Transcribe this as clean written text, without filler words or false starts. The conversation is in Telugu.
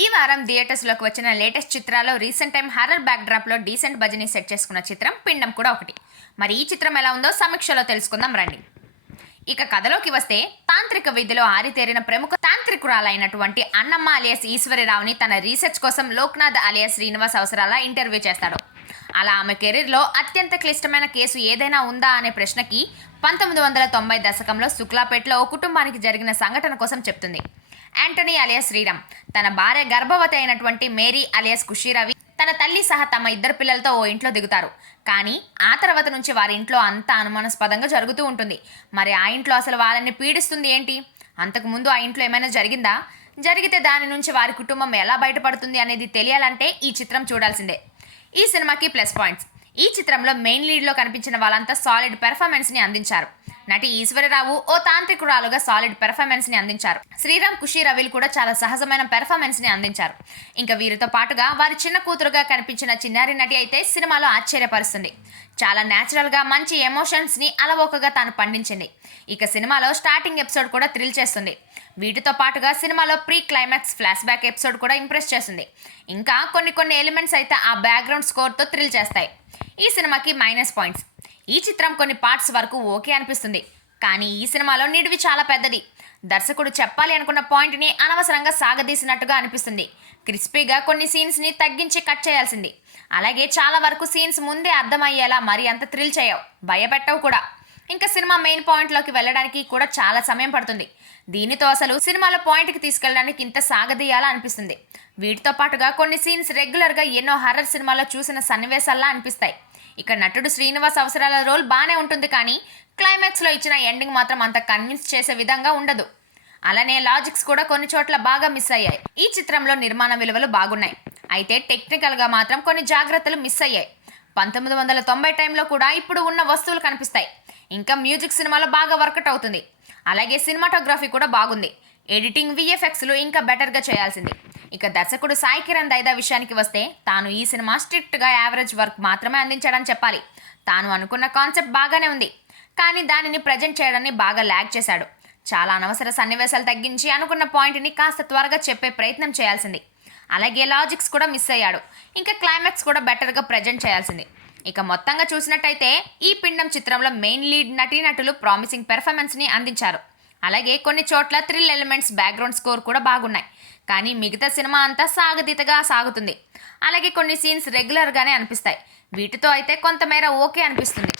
ఈ వారం థియేటర్స్లోకి వచ్చిన లేటెస్ట్ చిత్రాల్లో రీసెంట్ టైం హారర్ బ్యాక్డ్రాప్లో డీసెంట్ బడ్జెట్ని సెట్ చేసుకున్న చిత్రం పిండం కూడా ఒకటి. మరి ఈ చిత్రం ఎలా ఉందో సమీక్షలో తెలుసుకుందాం రండి. ఇక కథలోకి వస్తే, తాంత్రిక విద్యలో ఆరితేరిన ప్రముఖ తాంత్రికురాలైనటువంటి అన్నమ్మ అలియాస్ ఈశ్వరిరావుని తన రీసెర్చ్ కోసం లోక్నాథ్ అలియాస్ శ్రీనివాస్ అవసరాల ఇంటర్వ్యూ చేస్తాడు. అలా ఆమె కెరీర్లో అత్యంత క్లిష్టమైన కేసు ఏదైనా ఉందా అనే ప్రశ్నకి 1990 దశకంలో శుక్లాపేటలో ఓ కుటుంబానికి జరిగిన సంఘటన కోసం చెప్తుంది. యాంటనీ అలియాస్ శ్రీరామ్ తన భార్య గర్భవతి అయినటువంటి మేరీ అలియాస్ ఖుషీరవి తన తల్లి సహా తమ ఇద్దరు పిల్లలతో ఓ ఇంట్లో దిగుతారు. కానీ ఆ తర్వాత నుంచి వారి ఇంట్లో అంతా అనుమానాస్పదంగా జరుగుతూ ఉంటుంది. మరి ఆ ఇంట్లో అసలు వాళ్ళని పీడిస్తుంది ఏంటి? అంతకుముందు ఆ ఇంట్లో ఏమైనా జరిగిందా? జరిగితే దాని నుంచి వారి కుటుంబం ఎలా బయటపడుతుంది అనేది తెలియాలంటే ఈ చిత్రం చూడాల్సిందే. ఈ సినిమాకి ప్లస్ పాయింట్స్. ఈ చిత్రంలో మెయిన్ లీడ్లో కనిపించిన వాళ్ళంతా సాలిడ్ పెర్ఫార్మెన్స్ని అందించారు. నటి ఈశ్వరరావు ఓ తాంత్రికురాలుగా సాలిడ్ పెర్ఫార్మెన్స్ని అందించారు. శ్రీరామ్ ఖుషీరవిలు కూడా చాలా సహజమైన పెర్ఫార్మెన్స్ని అందించారు. ఇంకా వీరితో పాటుగా వారి చిన్న కూతురుగా కనిపించిన చిన్నారి నటి అయితే సినిమాలో ఆశ్చర్యపరుస్తుంది. చాలా న్యాచురల్గా మంచి ఎమోషన్స్ని అలవోకగా తాను పండించింది. ఇక సినిమాలో స్టార్టింగ్ ఎపిసోడ్ కూడా థ్రిల్ చేస్తుంది. వీటితో పాటుగా సినిమాలో pre climax flash back episode కూడా ఇంప్రెస్ చేస్తుంది. ఇంకా కొన్ని ఎలిమెంట్స్ అయితే ఆ బ్యాక్గ్రౌండ్ స్కోర్తో థ్రిల్ చేస్తాయి. ఈ సినిమాకి మైనస్ పాయింట్స్. ఈ చిత్రం కొన్ని పార్ట్స్ వరకు ఓకే అనిపిస్తుంది, కానీ ఈ సినిమాలో నిడివి చాలా పెద్దది. దర్శకుడు చెప్పాలి అనుకున్న పాయింట్ని అనవసరంగా సాగదీసినట్టుగా అనిపిస్తుంది. క్రిస్పీగా కొన్ని సీన్స్ని తగ్గించి కట్ చేయాల్సింది. అలాగే చాలా వరకు సీన్స్ ముందే అర్థమయ్యేలా మరి అంత థ్రిల్ చేయవు, భయపెట్టవు కూడా. ఇంకా సినిమా మెయిన్ పాయింట్లోకి వెళ్ళడానికి కూడా చాలా సమయం పడుతుంది. దీనితో అసలు సినిమాలో పాయింట్కి తీసుకెళ్ళడానికి ఇంత సాగదీయాలా అనిపిస్తుంది. వీటితో పాటుగా కొన్ని సీన్స్ రెగ్యులర్గా ఎన్నో హర్రర్ సినిమాలో చూసిన సన్నివేశాల్లా అనిపిస్తాయి. ఇక నటుడు శ్రీనివాస్ అవసరాల రోల్ బాగానే ఉంటుంది, కానీ క్లైమాక్స్లో ఇచ్చిన ఎండింగ్ మాత్రం అంత కన్విన్స్ చేసే విధంగా ఉండదు. అలానే లాజిక్స్ కూడా కొన్ని చోట్ల బాగా మిస్ అయ్యాయి. ఈ చిత్రంలో నిర్మాణ విలువలు బాగున్నాయి, అయితే టెక్నికల్గా మాత్రం కొన్ని జాగ్రత్తలు మిస్ అయ్యాయి. 1990 టైంలో కూడా ఇప్పుడు ఉన్న వస్తువులు కనిపిస్తాయి. ఇంకా మ్యూజిక్ సినిమాలో బాగా వర్కౌట్ అవుతుంది. అలాగే సినిమాటోగ్రఫీ కూడా బాగుంది. ఎడిటింగ్, విఎఫ్ఎక్స్లు ఇంకా బెటర్గా చేయాల్సింది. ఇక దర్శకుడు సాయి కిరణ్ దైదా విషయానికి వస్తే, తాను ఈ సినిమా స్ట్రిక్ట్గా యావరేజ్ వర్క్ మాత్రమే అందించాడని చెప్పాలి. తాను అనుకున్న కాన్సెప్ట్ బాగానే ఉంది, కానీ దానిని ప్రజెంట్ చేయడాన్ని బాగా ల్యాగ్ చేశాడు. చాలా అనవసర సన్నివేశాలు తగ్గించి అనుకున్న పాయింట్ని కాస్త త్వరగా చెప్పే ప్రయత్నం చేయాల్సింది. అలాగే లాజిక్స్ కూడా మిస్ అయ్యాడు. ఇంకా క్లైమాక్స్ కూడా బెటర్గా ప్రజెంట్ చేయాల్సింది. ఇక మొత్తంగా చూసినట్టయితే ఈ పిండం చిత్రంలో మెయిన్ లీడ్ నటీనటులు ప్రామిసింగ్ పెర్ఫార్మెన్స్ని అందించారు. అలాగే కొన్ని చోట్ల థ్రిల్ ఎలిమెంట్స్, బ్యాక్గ్రౌండ్ స్కోర్ కూడా బాగున్నాయి. కానీ మిగతా సినిమా అంతా సాగతీతగా సాగుతుంది. అలాగే కొన్ని సీన్స్ రెగ్యులర్గానే అనిపిస్తాయి. వీటితో అయితే కొంతమేర ఓకే అనిపిస్తుంది.